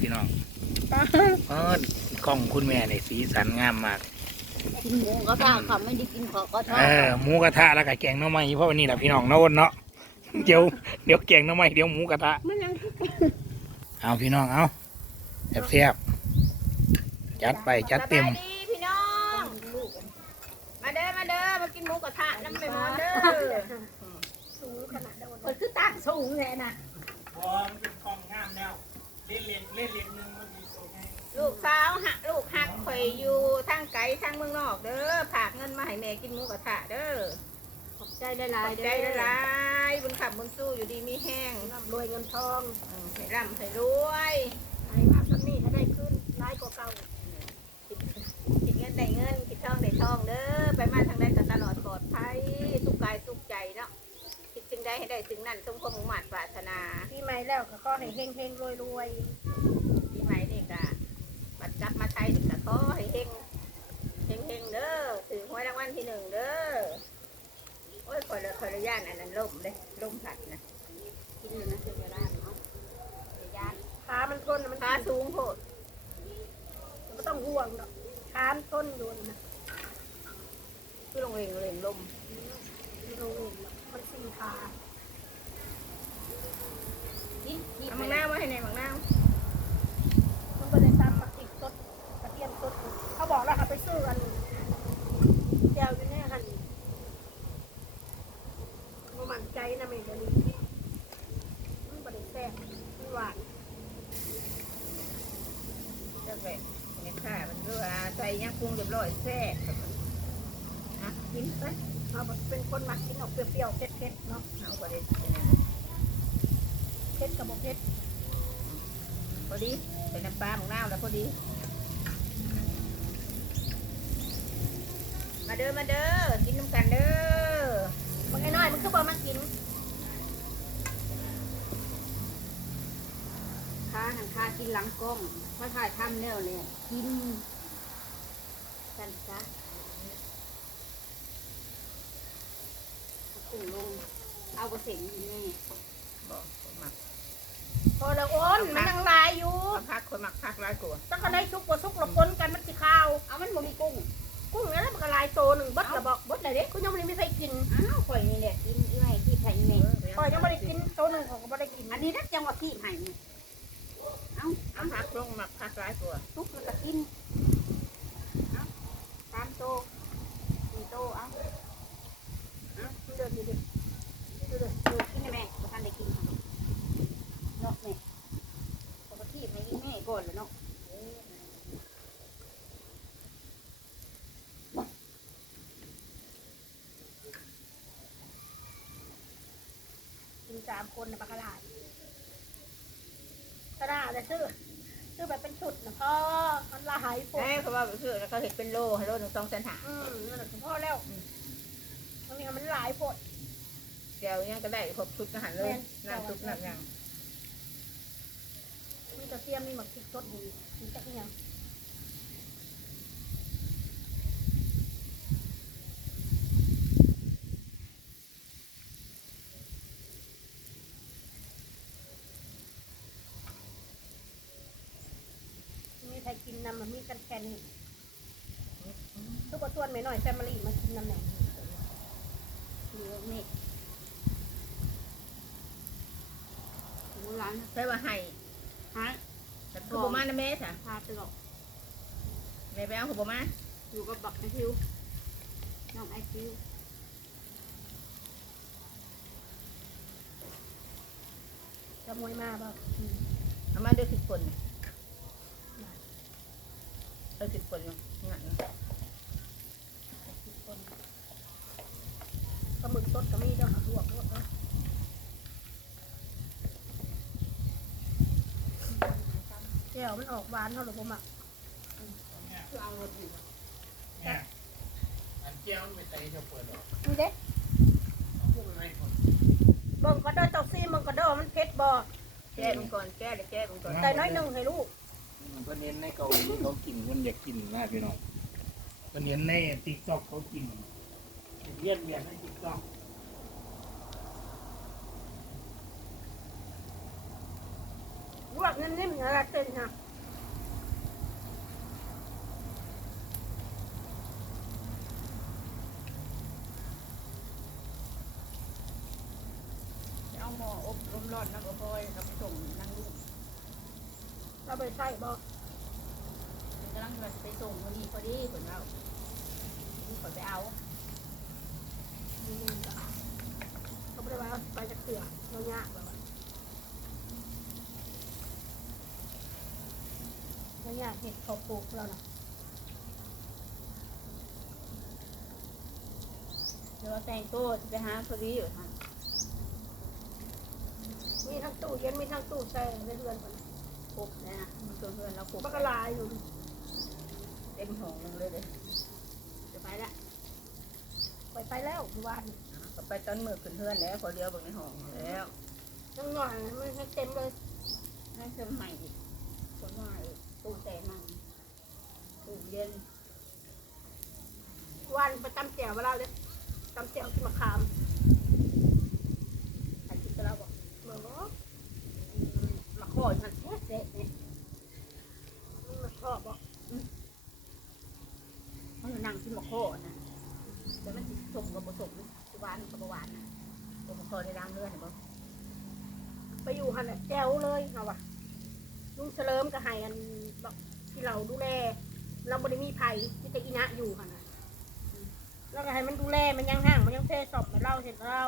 พี่น้องเออกล้องคุณแม่เนี่ยสีสันงามมาก กินหมูกระทะค่ะไม่ได้กินของกระทะเออหมูกระทะแล้วก็แกงหน้ำไม้เพราะวันนี้แหละพี่น้องเนาะอ้นเนาะเดี๋ยวเดี๋ยวแกงหน้ำไม้เดี๋ยวหมูกระทะมันยังเอาพี่น้องเอาแซ่บๆจัดไปจัดเต็ม สบายดีพี่น้อง มาเด้อมาเด้อมากินหมูกระทะน้ำไปหมดเด้อมันคือต่างสูงแท้นะลู กสาวหักลูกหักข่อยอยู่ทางไกลทางเมืองนอกเด้อฝากเงินมาให้แม่กินหมูกระทะเด้อขอบใจได้หลาขยอบใจละลายบุญขับบุญสู้อยู่ดีมีแห้งร่ำรวยเงินทองอืมให้ร่ำให้รวยไอ้มาสักนี่ก็ได้ขึ้นร้ายกว่าเก่าคิดเงินได้เงินคิดทองได้ทองเด้อไปมาทางใดก็ตลอดปลอดภัยสุขกายสุขใจเนาะคิดจึง ได้ให้ได้ถึงนั่นสมความมุ่งมั่นปรารถนาพี่ใหม่แล้วก็ขอให้เฮงเฮงรวยรวยปีใหม่นี่ก็บัดกลับมาไทยนี่ก็ขอให้เฮงเฮงเฮงเด้อถือหวยรางวัลที่หนึ่งเด้อโอ้ยคอยเลยคอยเลยย่านอันนั้นล่มเลยล่มผัดนะกินอยู่นะคือจะได้เนาะย่านขามันทนมันขาสูงโพดไม่ต้องห่วงหรอกขามันทนอยู่นะคือลงเองเลยลมไม่ต้องห่วงหรอกมันสี่ขานี่ เอามังนาวมาให้ในมังนาวมันก็เลยตำมาติดต้นกระเทียมต้นเขาบอกแล้วค่ะไปซื้อกันแก้วอยู่เนี่ยค่ะมันหมั่นใจนะเมย์เดี๋ยวนี้มันบริแซ่บมันหวานเจ้าแบะเนี่ยค่ะมันก็ว่าใส่ยังปรุงเรียบร้อยแซ่บนะกินไปเอาแบบเป็นคนหมักกินออกเปรี้ยวๆเผ็ดๆเนาะเอาไปเลย เผ็ดกับบ่เผ็ดพอดีใส่น้ำปลามังนาวแล้วพอดี มาเด้อมาเด้อกินน้ำกันเด้อบางไอ้น้อยมันก็บ่มากินค้าหันค้ากินหลังกล้องพอถ่ายทำแล้วเนี่ยกินกันซะเอากุ้งลงเอากระเสียงอยู่นี่บอกหมัก พอละโอนมันยังลายอยู่เอาพักคนหมักพักร้ายกว่าต้องก็ได้ซุกบ่ซุกละปนกันมันสิขาวเอามันบ่มีกุ้งกุ้งนั้นมันก็ลายโตหนึ่งเบดละบอกเบดเลยเด้กูยังไม่ได้มีใครกินอ้าวข่อยนี่แหละกินอีไม่ที่ไผ่เมข่อยยังไม่ได้กินโตหนึ่งของก็ไม่ได้กินอันนี้นักจังหวัดที่ไผ่เนี่ยเอาเอาพักลงหมักพักร้ายกว่า ทุกมันก็กินเอาตามโตสี่โตเอาเอาเดินดิเดินเดินเดินกินได้แม่บ่ทันได้กินค่ะเนาะแม่ปกติให้อีแม่ก่อนแล้วเนาะ กิน สามคนนะปลากระลายกระดาษแต่ซื้อซื้อแบบเป็นชุดนะพ่อมันลายปเอ้ยเขาว่าคือเขาเห็ดเป็นโลให้โลหนึ่งสองแสนหาอืมนั่นแหละพ่อแล้วตรงนี้มันหลายปดเดี๋ยวยังก็ได้ครบชุดอาหารเลยน้ำซุปน้ำยังมีกระเทียมมีหมักพริกสดดีมีจักรยาน มีใครกินนำ มันมีกันแค่นี้ทุกคนชวนไม่หน่อยแฟมิลี่มากินน้ำแหน่งเหลือแม่หมูร้านใช่ว่าให้ฮะแต่คือบ่มานะแม่จ้ะพาตลอดแม่ไปเอาคือบ่มาอยู่กับบักไอคิวน้องไอคิวจะมวยมาบ่เอามาเดือสิบคน เออสิบคนอยู่งั้นปลาหมึกสดก็มีเด้อลวกลวกเนาะแก้วมันออกหวานเท่าหรือบ่มักคือเอาอยู่ เนี่ยอันเจียวมันไปใส่จ้าเปิดหรอกนี่เด้พูดอะไรคนเบิ่งก็เด้อเจ้าซี่มึงก็เด้อมันเผ็ดบ่แก้มันก่อนแก้เลยแก้มันก่อนแต่น้อยหนึงให้ลูก นก็เน้นในเกาหลีเขากินคนอยากกินนะพี่น้องก็เน้นในติ๊กต็อกเขากินเลียนเลียนในติ๊กต็อกลวกนิ่มๆอะไรเต้นฮะเอาหม้ออบลมร้อนน้ำอบอยกับไปส่งนางลูกเราไปใส่บ่กำลังจะไปส่งพอดีพอดีผลเราที่ขอไปเอาอืมก็เขาไม่ได้ว่าไปจะเสือเรายากแบบว่าเรายากเห็ดเขาปลูกเราน่ะเดี๋ยวแต่งตัวจะไปหาพอดีอยู่ค่ะมีทั้งตู้เย็นมีทั้งตู้แช่ในเรือนก่อนครบนะเพื่อนเพื่อนเราครบบักกะลายอยู่ เต็มห้องเลยเลยจะไปละไปไปแล้วเมื่อวานก็ไปต้นมือขึ้นเพื่อนแล้วพอเดียวบนในห้องแล้วน้องหน่อยมันให้เต็มเลยให้เครื่องใหม่อีกคนใหม่ตู้แต่มันตู้เย็นวันไปตำเจียวเวลาเลยตำเจียวที่มะขาม อันที่เราบอก เมื่อบอก มาขอมันแท้เสร็จเนี่ย นี่มาชอบบอก มันนั่งที่มาขอนะแต่มันสมกับผสมหวานกับหวานนะตัวมาขอในร่างเลือดเห็นปะไปอยู่หันแหละแจวเลยเอาวะลุงเฉลิมก็ให้อันบอกที่เราดูแลเราบริมีภัยที่จะอีนะอยู่หันน่ะแล้วก็ให้มันดูแลมันยังห่างมันยังเทศอบมาเล่าเสร็จเล่า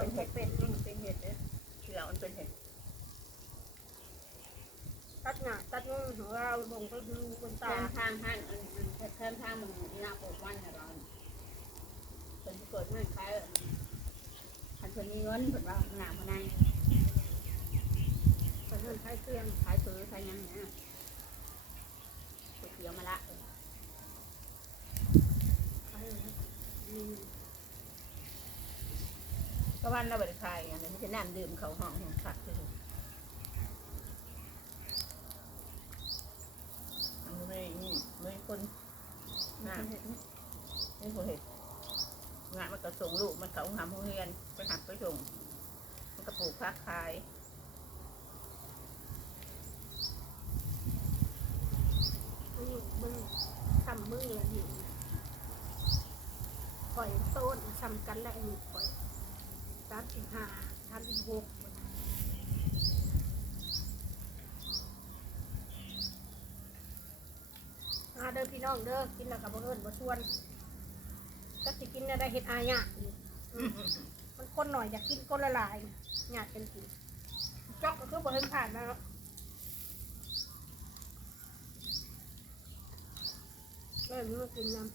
เป็นเห็ดเป็เป็นนเป็นเห็ดเนี่ยที่เรามันเป็นเห็ด ตัดหน้าตัดงงของเราลงไปดูบนแทตานทางหันอันแทนทางมันนี่นาปกวันให้เราเป็นเกิดไมาขายคันคนมีเงินผลว่าหนามาในไปเงินใช้เครื่องขายซื้อขายยังเนะก๋วยเตี๋ยวมาละก็วันเราไปขายอย่างนี้ไม่ใช่น้ำดื่มเขาห้องของสัตว์คือมัน ไม่นี่ไม่คนงานไม่คนเห็ดงานมันก็ส่งลูกมันเขาหามโรงเรียนไปหักไปส่งมันก็ปลูกค้าขายมึงมึงทำมึงละดิปล่อยโต้นซ้ำกันและอันนี้ปล่อยสามสิบห้าสามสิบหกมา เด้อพี่น้องเด้อกินแล้วกับบ่เอิญบ่ชวนก็สิกินอะไรเห็ดอายะอีกมันคนหน่อยอยากกินคนละลายอยากเป็นกินจอกก็คือบ่เห็นผ่านมาแล้วเออมันมากินน้ำ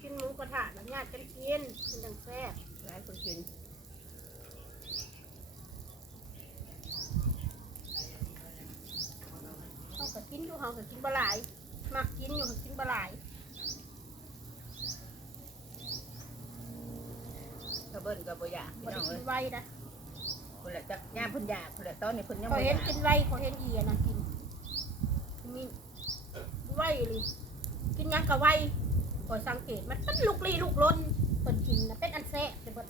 กินหมูกระทะแบบญาติกันกินมันดังแซ่บหลายคนกิน เขา ก็กินอยู่เขาก็กินบะหลายมักกินอยู่เขากินบะหลายกระเบิ้ลกระบอยากพี่บ่น้ได้องเลกิยนไวนะคนละจักย่าพุ่นยากคนละตอนนี้พุ่นยังเขาบ่อเห็นยากกินไวเขาเห็นเอียนะกินมีไวเลยกินหยังกับไวก็สังเกตมันเป็นลูกลีลูกล้นคนกินนะเป็นอันแซ่บแต่เบิด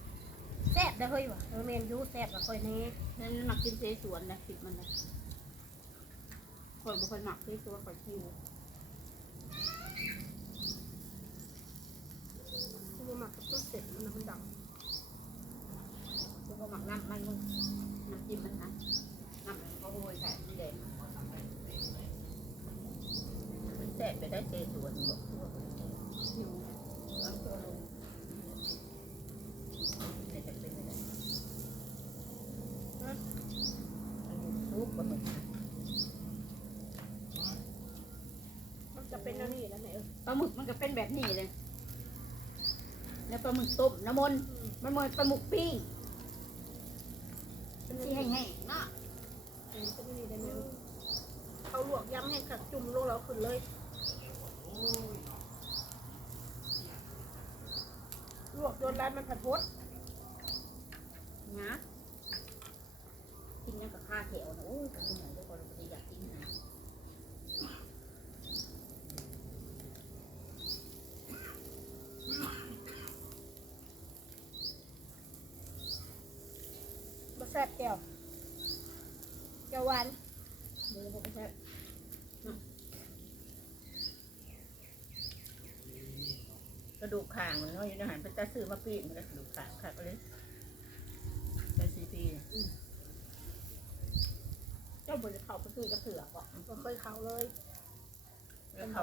แซ่บได้อเฮ้ยวะเออเมนอยูแซ่บกับคอยแนี้นั่นหมักกินเสสวนนะคิดมันนะ คนบางคนหมักเสสวนคนคิวคือหมักกับต้นเสร็จมันนะมันดแล้วก็หมักน้ำมันมึงน้ำจิ้มมันนะน้ำมันก็โรยใส่นี่เลยมันแสบไปได้เจสสวนบอกตัวคิวล้างตัวลงไม่จะเป็นอะไรอันนี้ซุปปลาหมึกำมันจะเป็นอันนี้แล้วไหนเออ ปลาหมึกมันก็เป็น แบบนี้เลยแล้วปลาหมึกต้มน้ำมันมันเหมือนปลาหมึกปิ้งเป็นอันที่แห้งๆเนาะเขาลวกย้ำให้ขัดจุ่มลงแล้วขึ้นเลยลวกโดนร้านมันผัดพดนะกินยังกับข้าเขียวนะโอ้ยากกินนะ ซ่บแก้วแก้วหวานเดี๋ยวผมแซ่บกระดูกข่างมันเนาะอยู่ในอาหารเป็นตาซื้อมาปีนมันกระดูกข่างค่ะก็เลยไปซีพีเจ้าบริเขาไปซื้อกระเสือกบอกก็เคยเขาเลยแล้วเขา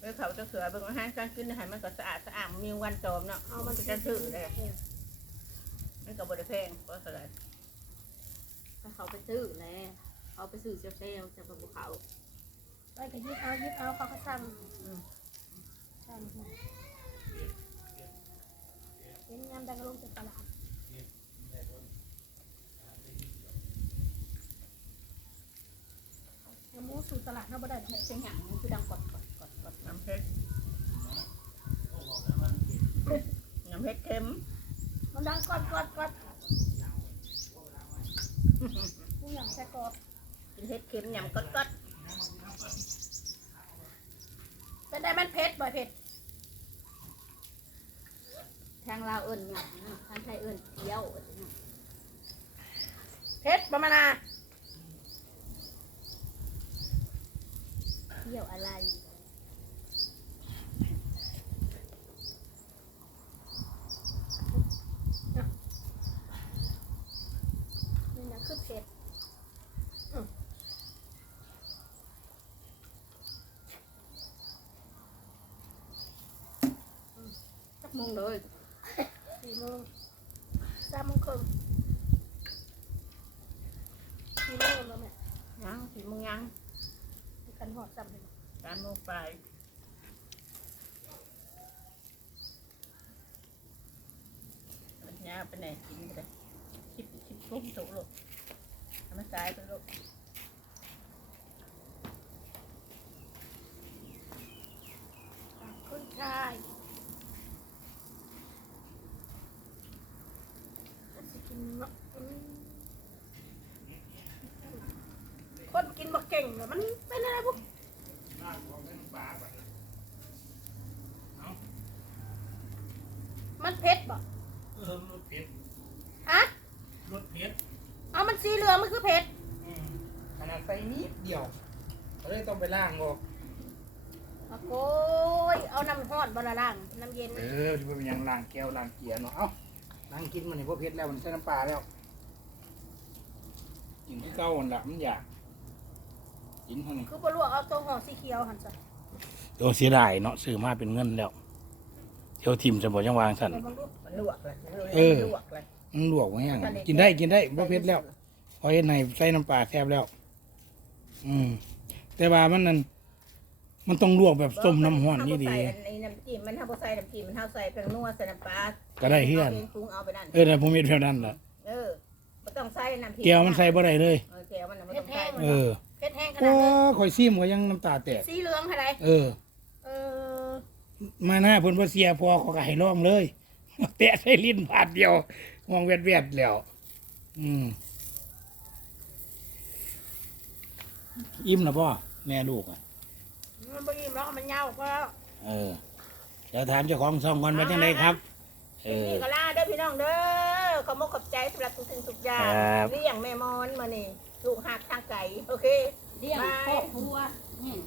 แล้วเขาจะเสือเบิ่งอาหารการกินอาหารมันก็สะอาดสะอาดมีวันจอมเนาะเอามัมันนก็จะซื้อเลย มันก็บริแพงก็เท่าไหร่ถ้าเขาไปซื้อแหละเขาไปซื้อเซลเซลจากภูเขาไปก็ยึดเอายึดเอาเขาก็สั่งสั่งเป็นยำดังลงจากตลาดเอาหมูสู่ตลาดเนาะบ่ได้ดอกเสียงหยังมันคือดังกดกดกดกดน้ำเพชรน้ำเพชรเค็ม มันดังกอดกอดกอดกูอยากใส่กอบกินเพชรเค็มยำกอดกอดเป็นได้มันเผ็ดบ่เผ็ดทางลาวเอิญเนี่ยทางไทยเอิญเที่ยวเผ็ดประมาณน่ะเที่ยวอะไร นี่นะคือเผ็ด จักโมงเลย สี่โมงสามโมงครึ่งสี่โมงแล้วแม่ยังสิมึงยังมีกันหอดซ้ำเลยสามโมงปลายเนี่ยไปไหนกินไปเลยคิดคิดกุ้งสุกลูกทำมันตายไปลูกขึ้นชายสิกินเนาะอืมคนกินบ่ เก่งเหรอมันเป็นอะไรพวกมันเผ็ดบ่เออรถเผ็ดฮะรถเผ็ดเอามันสีเหลืองมันคือเผ็ดอืมขนาดใส่นิดเดียวก็เลยต้องไปล้างออกอะโก้ยเอาน้ำฮอดบ่ละล่างน้ำเย็นเออที่เป็นหยังล้างแก้วล้างเกียร์เนาะเอ้าล้างกินมันนี่พวกเผ็ดแล้วมันใส่น้ำปลาแล้วกินที่เก้ามันละมันอยาก กินเท่านี้คือบ่ลวกเอาตัวห่อสีเขียวหั่นซะโอ้เสียดายเนาะซื้อมาเป็นเงินแล้วเที่ยวทิมจะบอกยังวางสันเดี๋ยวบังดูมันลวกเลยเออ มันลวกเลยมันลวกไว้ยังกินได้กินได้บ่เผ็ดแล้วพอเฮ็ดในใส่น้ำปลาแซ่บแล้ว อืม แต่ว่ามันนั่นมันต้องลวกแบบส้มน้ำห้อนนี่ดีเฮาบ่ใส่อันนี้น้ำจิ้มมันถ้าบ่ใส่น้ำจิ้มมันเฮาใส่เพียงนัวใส่น้ำปลาก็ได้เฮือนาปรุงเอาไปนั่นเออแต่ผมเฮ็ดแบบนั้นล่ะเออบ่ต้องใส่น้ำพริกแก้วมันใส่บ่ได้เลย เออแก้วมันน่ะบ่ต้องใส่เออ เผ็ดแห้งขก็นาดนี้ข่อยซิมก็ยังน้ำตาแตก สีเหลืองเท่าไหร่เออ เออ มาหน้าเพิ่นบ่เสียพอเขาก็ให้ลองเลย แตะใส่ลิ้นบาดเดียวมองแวดๆแล้ว อืม อิ่มแล้วพ่อแม่ลูกอะ มันบ่อิ่มแล้วมันยาวก็เออเดี๋ยวถามเจ้าของซองก่อนว่าจังไดครับ เออ นี่ก็ลาเด้อพี่น้องเด้อขอมกขอบใจสำหรับทุกสิ่งทุกอย่างครับเลี้ยงแม่มอนมานี่ ลูกหักทางไก่โอเค เลี้ยงครอบครัวอืม